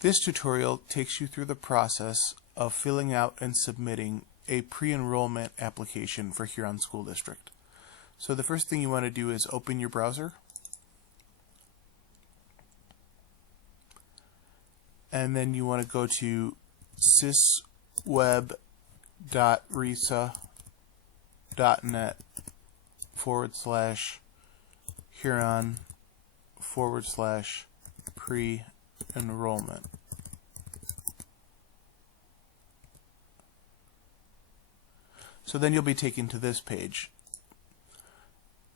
This tutorial takes you through the process of filling out and submitting a pre-enrollment application for Huron School District. So the first thing you want to do is open your browser, and then you want to go to sysweb.risa.net/Huron/pre-enrollment. So then you'll be taken to this page.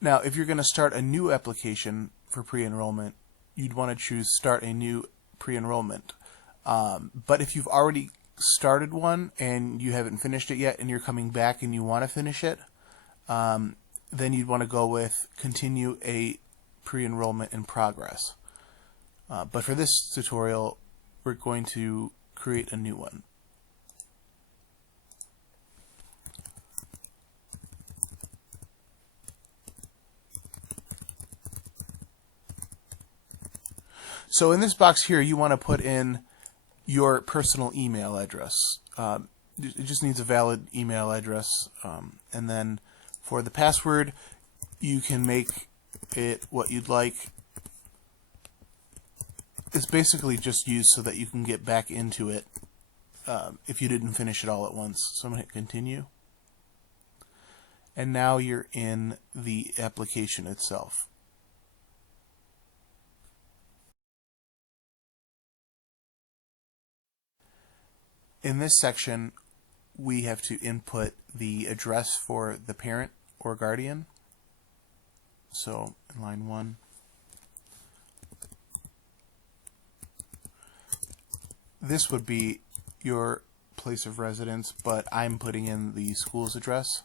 Now, if you're going to start a new application for pre-enrollment, you'd want to choose Start a New Pre-Enrollment. But if you've already started one and you haven't finished it yet and you're coming back and you want to finish it, then you'd want to go with Continue a Pre-Enrollment in Progress. But for this tutorial, we're going to create a new one. So in this box here, you want to put in your personal email address. It just needs a valid email address. And then for the password, you can make it what you'd like. It's basically just used so that you can get back into it if you didn't finish it all at once. So I'm going to hit Continue. And now you're in the application itself. In this section, we have to input the address for the parent or guardian. So in line 1, this would be your place of residence, but I'm putting in the school's address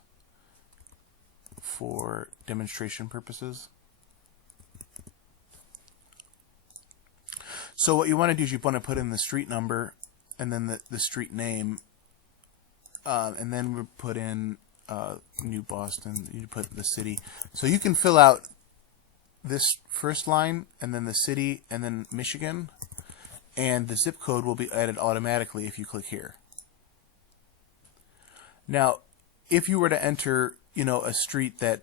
for demonstration purposes. So what you want to do is you want to put in the street number and then the street name, and then we put in New Boston. You put the city. So you can fill out this first line, and then the city, and then Michigan, and the zip code will be added automatically if you click here. Now, if you were to enter, a street that,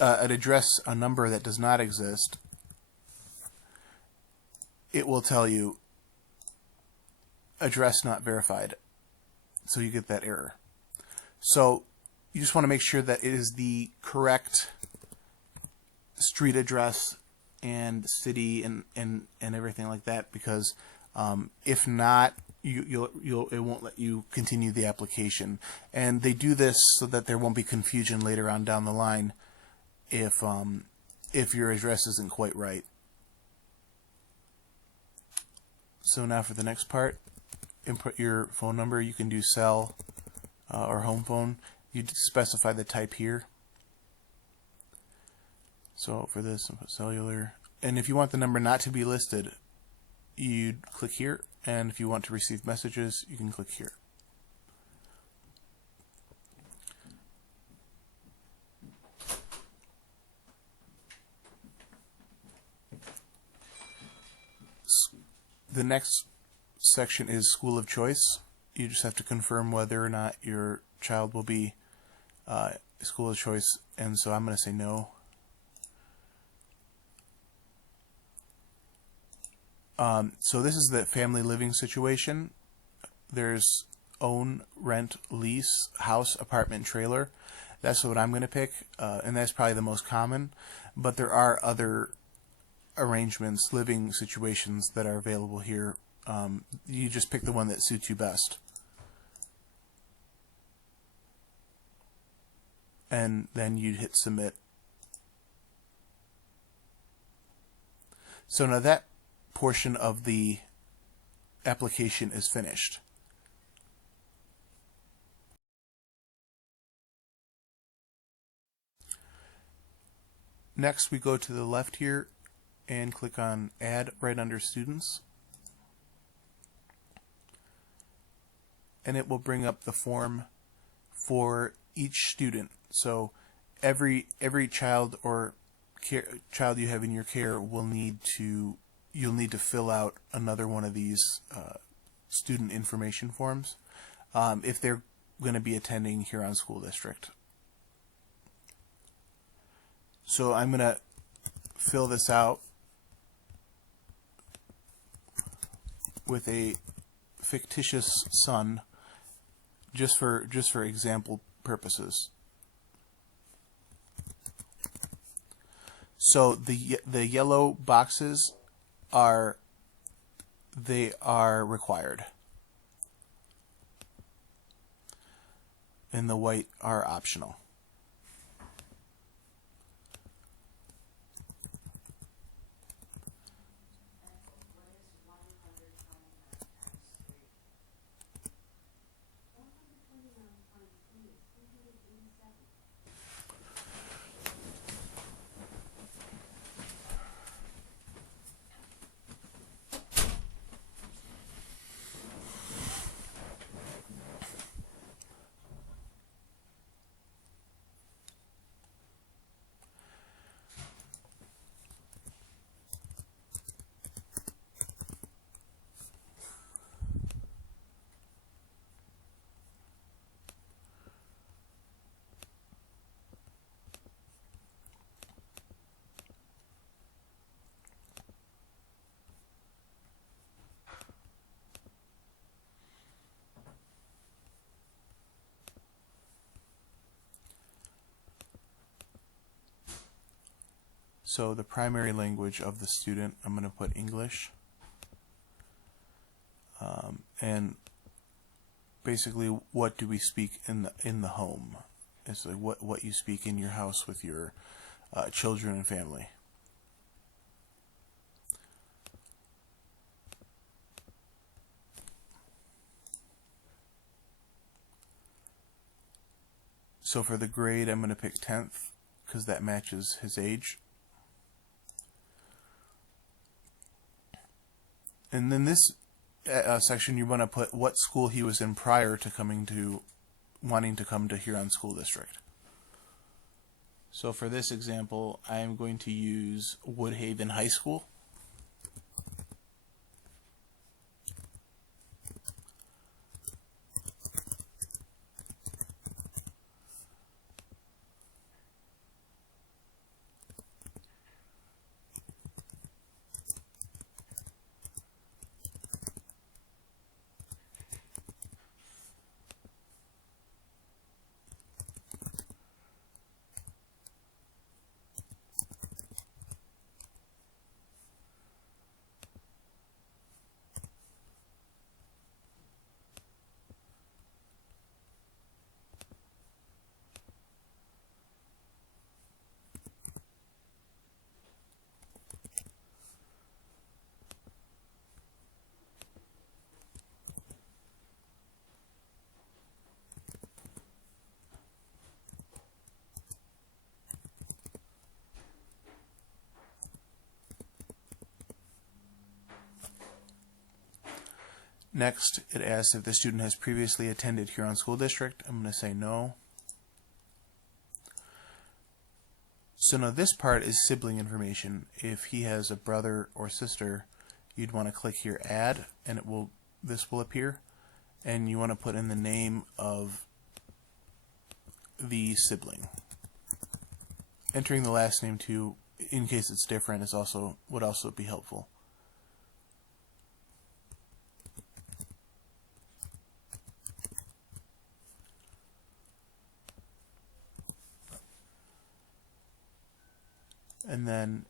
an address, a number that does not exist, it will tell you address not verified. So you get that error. So you just want to make sure that it is the correct street address and city and everything like that, because if not, it won't let you continue the application. And they do this so that there won't be confusion later on down the line if your address isn't quite right. So now for the next part, input your phone number. You can do cell or home phone. You specify the type here. So for this, I'll put cellular. And if you want the number not to be listed, you'd click here. And if you want to receive messages, you can click here. The next section is school of choice. You just have to confirm whether or not your child will be school of choice, and so I'm going to say no. So this is the family living situation. There's own, rent, lease, house, apartment, trailer. That's what I'm going to pick, and that's probably the most common, but there are other arrangements, living situations that are available here. You just pick the one that suits you best. And then you'd hit submit. So now that portion of the application is finished. Next, we go to the left here and click on Add right under Students. And it will bring up the form for each student. So every child or child you have in your care will need to you'll need to fill out another one of these student information forms if they're going to be attending Huron School District. So I'm going to fill this out with a fictitious son just for example purposes. So the yellow boxes are required, and the white are optional. So the primary language of the student, I'm going to put English. And basically, what do we speak in the home? It's like what you speak in your house with your children and family. So for the grade, I'm going to pick 10th because that matches his age. And then this section, you want to put what school he was in prior to wanting to come to Huron School District. So for this example, I am going to use Woodhaven High School. Next, it asks if the student has previously attended Huron School District. I'm going to say no. So now this part is sibling information. If he has a brother or sister, you'd want to click here, Add, and this will appear. And you want to put in the name of the sibling. Entering the last name too, in case it's different, would also be helpful. And then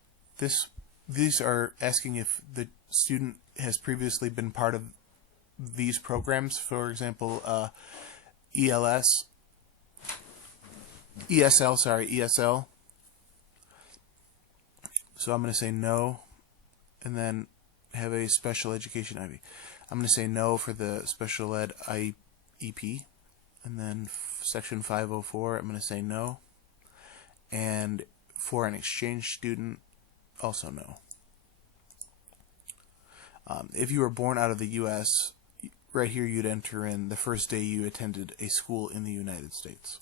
these are asking if the student has previously been part of these programs. For example, ESL. So I'm going to say no, and then have a special education IEP. I'm going to say no for the special ed IEP, and then section 504, I'm going to say no, and for an exchange student, also no. If you were born out of the U.S., right here you'd enter in the first day you attended a school in the United States.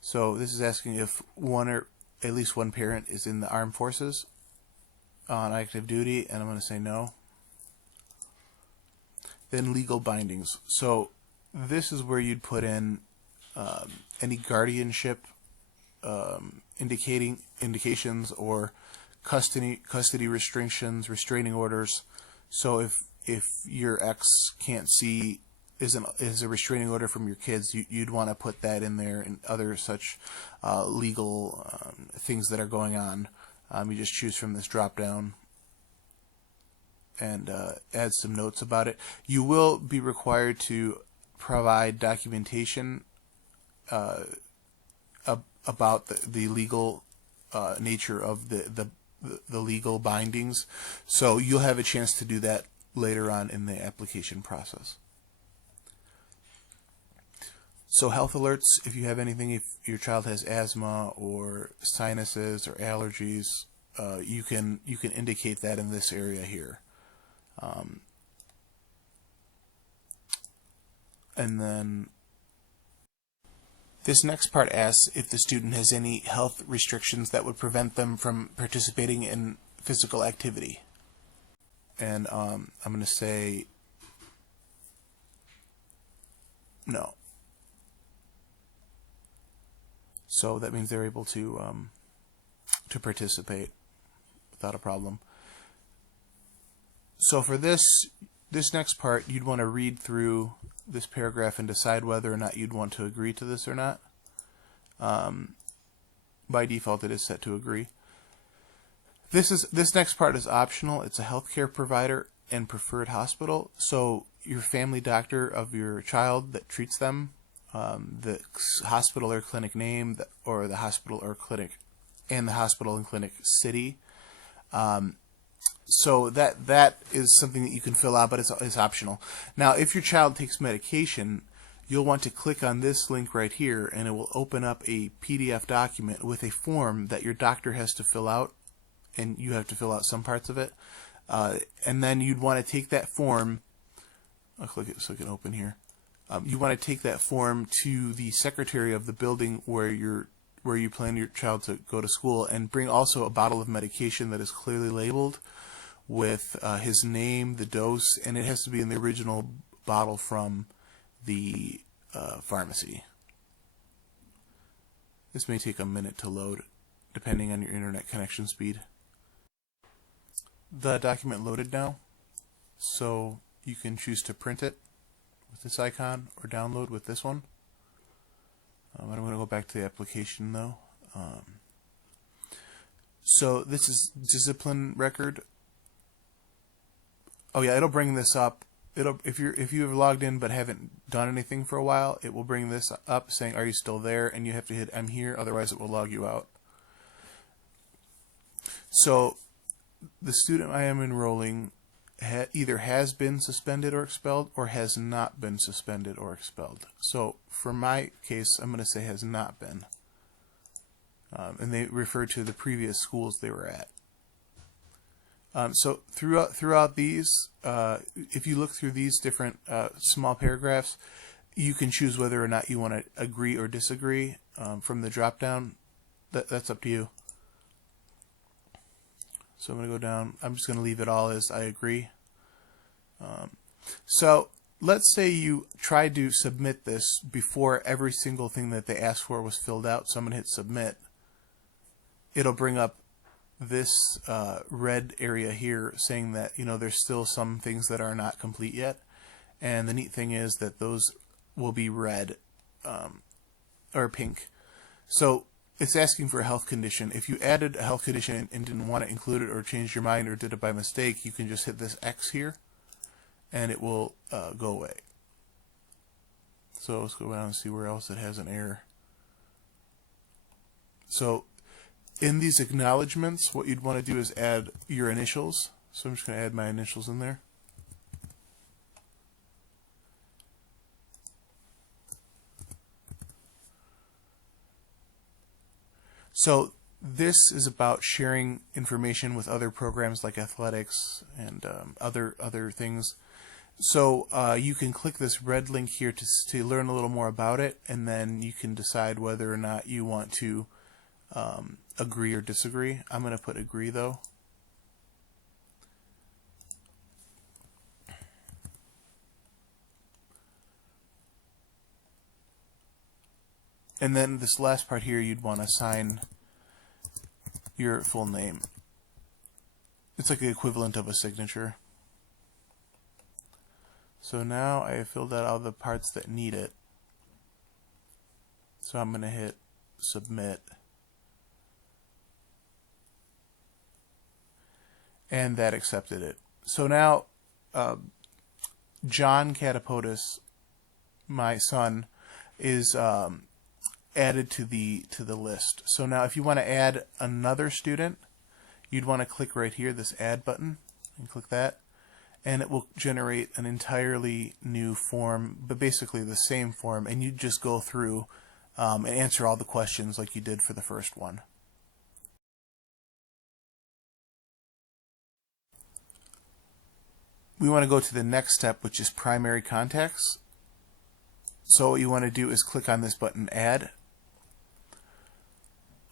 So this is asking if one or at least one parent is in the armed forces. on active duty, and I'm going to say no. Then legal bindings. So this is where you'd put in any guardianship indications or custody restrictions, restraining orders. So if your ex can't see is a restraining order from your kids, you'd want to put that in there, and other such legal things that are going on. You just choose from this drop down and add some notes about it. You will be required to provide documentation about the legal nature of the legal bindings. So you'll have a chance to do that later on in the application process. So health alerts, if you have anything, if your child has asthma or sinuses or allergies, you can indicate that in this area here. And then this next part asks if the student has any health restrictions that would prevent them from participating in physical activity. And I'm going to say no. So that means they're able to participate without a problem. So for this next part, you'd want to read through this paragraph and decide whether or not you'd want to agree to this or not. By default, it is set to agree. This next part is optional. It's a healthcare provider and preferred hospital. So your family doctor of your child that treats them, the hospital or clinic name, or the hospital or clinic, and the hospital and clinic city. So that is something that you can fill out, but it's optional. Now, if your child takes medication, you'll want to click on this link right here, and it will open up a PDF document with a form that your doctor has to fill out, and you have to fill out some parts of it. And then you'd want to take that form. I'll click it so it can open here. You want to take that form to the secretary of the building where you plan your child to go to school, and bring also a bottle of medication that is clearly labeled with his name, the dose, and it has to be in the original bottle from the pharmacy. This may take a minute to load, depending on your internet connection speed. The document loaded now, so you can choose to print it with this icon or download with this one. I'm going to go back to the application though. So this is discipline record. Oh yeah, it'll bring this up. If you have logged in but haven't done anything for a while, it will bring this up saying, "Are you still there?" And you have to hit "I'm here," otherwise it will log you out. So the student I am enrolling either has been suspended or expelled, or has not been suspended or expelled. So for my case, I'm going to say has not been. And they refer to the previous schools they were at. So throughout these, if you look through these different small paragraphs, you can choose whether or not you want to agree or disagree from the drop down. That's up to you. So I'm going to go down. I'm just going to leave it all as I agree. So let's say you tried to submit this before every single thing that they asked for was filled out. So I'm going to hit submit. It'll bring up this red area here saying that, there's still some things that are not complete yet. And the neat thing is that those will be red or pink. So it's asking for a health condition. If you added a health condition and didn't want to include it, or changed your mind, or did it by mistake, you can just hit this X here and it will go away. So let's go down and see where else it has an error. So in these acknowledgments, what you'd want to do is add your initials. So I'm just going to add my initials in there. So this is about sharing information with other programs like athletics and other things. So you can click this red link here to learn a little more about it, and then you can decide whether or not you want to agree or disagree. I'm going to put agree though. And then this last part here, you'd want to sign your full name. It's like the equivalent of a signature. So now I have filled out all the parts that need it. So I'm going to hit submit. And that accepted it. So now John Catapodis, my son, is added to the list. So now if you want to add another student, you'd want to click right here, this add button, and click that, and it will generate an entirely new form, but basically the same form, and you just go through and answer all the questions like you did for the first one. We want to go to the next step, which is primary contacts. So what you want to do is click on this button, add.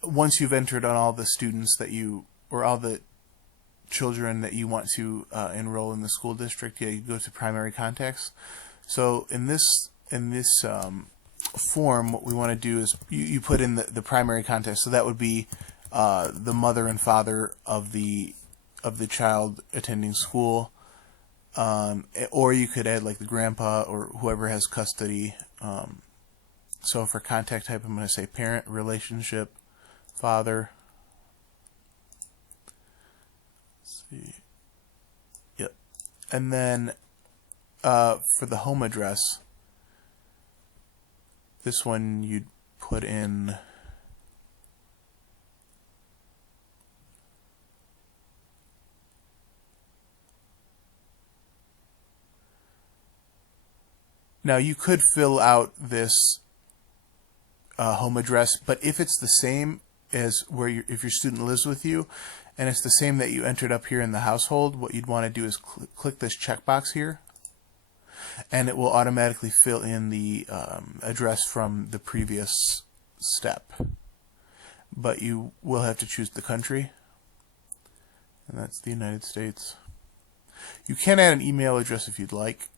Once you've entered on all the students that you, or all the children that you want to enroll in the school district, you go to primary contacts. So in this form, what we want to do is you put in the primary contact. So that would be the mother and father of the child attending school, or you could add like the grandpa or whoever has custody. So for contact type, I'm going to say parent, relationship, father. Let's see. Yep. And then for the home address, this one you'd put in now you could fill out this home address, but if it's the same as where if your student lives with you and it's the same that you entered up here in the household, what you'd want to do is click this checkbox here, and it will automatically fill in the address from the previous step. But you will have to choose the country, and that's the United States. You can add an email address if you'd like.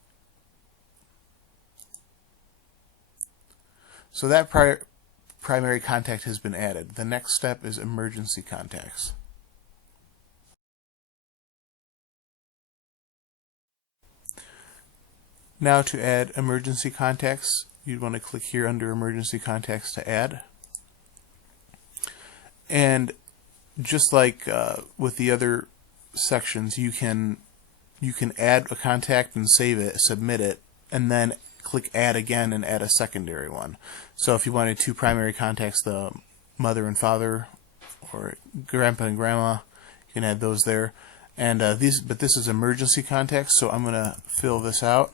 So that primary contact has been added. The next step is emergency contacts. Now to add emergency contacts, you'd want to click here under emergency contacts to add. And just like with the other sections, you can add a contact and save it, submit it, and then click add again and add a secondary one. So if you wanted two primary contacts, the mother and father, or grandpa and grandma, you can add those there. And but this is emergency contacts, so I'm going to fill this out.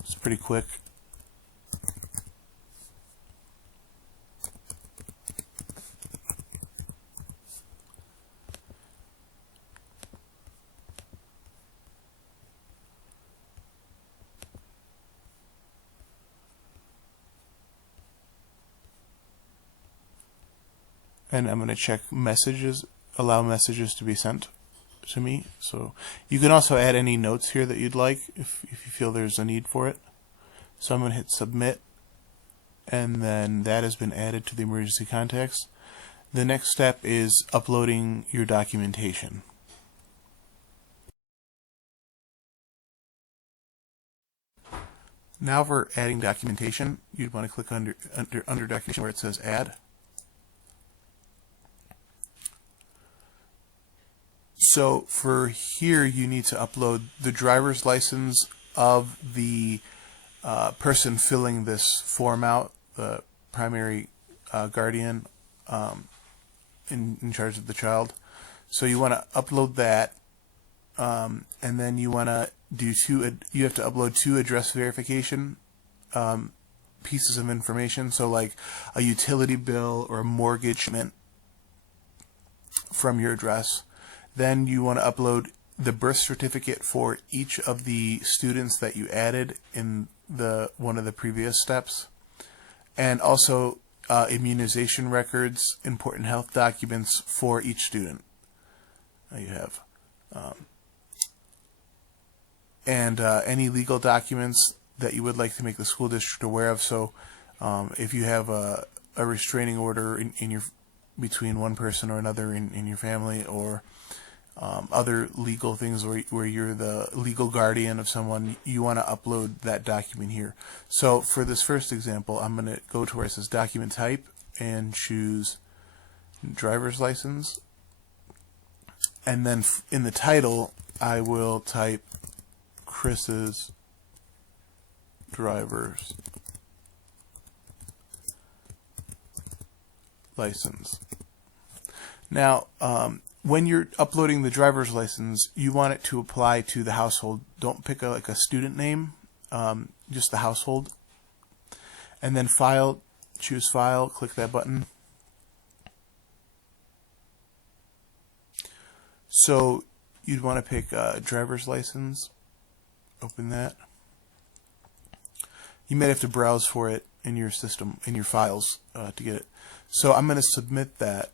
It's pretty quick. And I'm going to check messages, allow messages to be sent to me. So you can also add any notes here that you'd like if you feel there's a need for it. So I'm going to hit submit, and then that has been added to the emergency contacts. The next step is uploading your documentation. Now for adding documentation, you'd want to click under documentation where it says add. So for here, you need to upload the driver's license of the person filling this form out, the primary guardian in charge of the child. So you want to upload that, and then you want to do you have to upload two address verification pieces of information. So like a utility bill or a mortgage statement from your address. Then you want to upload the birth certificate for each of the students that you added in one of the previous steps, and also immunization records, important health documents for each student you have, and any legal documents that you would like to make the school district aware of. So if you have a restraining order in your between one person or another in your family, or other legal things where you're the legal guardian of someone, you want to upload that document here. So for this first example, I'm going to go to where it says document type and choose driver's license, and then in the title I will type Chris's driver's license. Now when you're uploading the driver's license, you want it to apply to the household. Don't pick like a student name, just the household. And then file, choose file, click that button. So you'd want to pick driver's license, open that. You might have to browse for it in your system, in your files, to get it. So I'm going to submit that.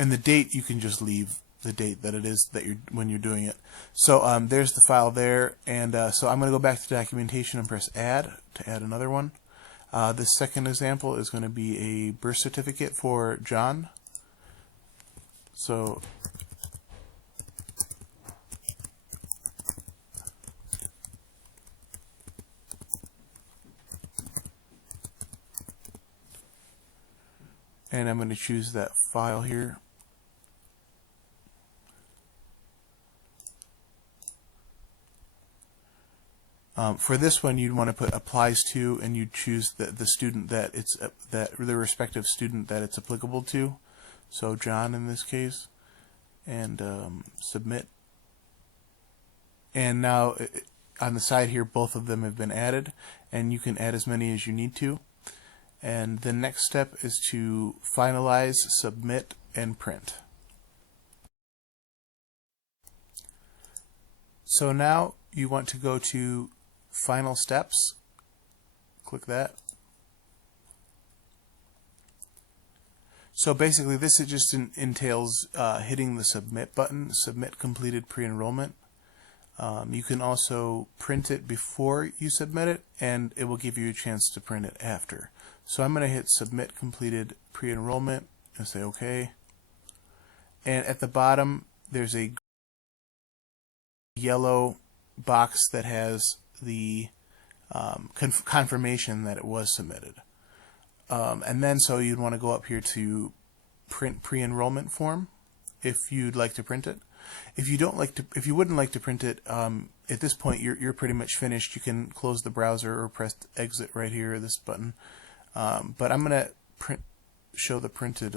And the date, you can just leave the date that it is that when you're doing it. So there's the file there, and so I'm going to go back to documentation and press add to add another one. This second example is going to be a birth certificate for John. So and I'm going to choose that file here. For this one, you'd want to put applies to, and you'd choose the student that it's the respective student that it's applicable to. So John in this case, and submit. And now on the side here, both of them have been added, and you can add as many as you need to. And the next step is to finalize, submit, and print. So now you want to go to Final Steps. Click that. So basically this just entails hitting the submit button, submit completed pre-enrollment. You can also print it before you submit it, and it will give you a chance to print it after. So I'm going to hit submit completed pre-enrollment and say OK. And at the bottom there's a yellow box that has the confirmation that it was submitted. And then so you'd want to go up here to print pre-enrollment form if you'd like to print it. If you wouldn't like to print it, at this point you're pretty much finished. You can close the browser or press exit right here, this button. But I'm going to show the printed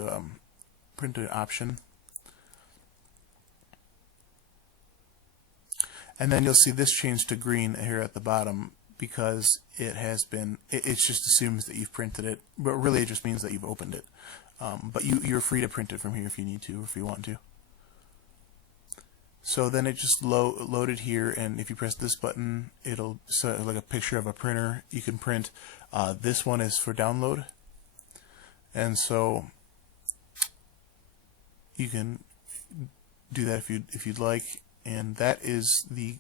option. And then you'll see this change to green here at the bottom because it just assumes that you've printed it, but really it just means that you've opened it. But you're free to print it from here if you need to, or if you want to. So then it just loaded here, and if you press this button, it'll like a picture of a printer. You can print. This one is for download, and so you can do that if you'd like. And that is the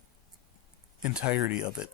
entirety of it.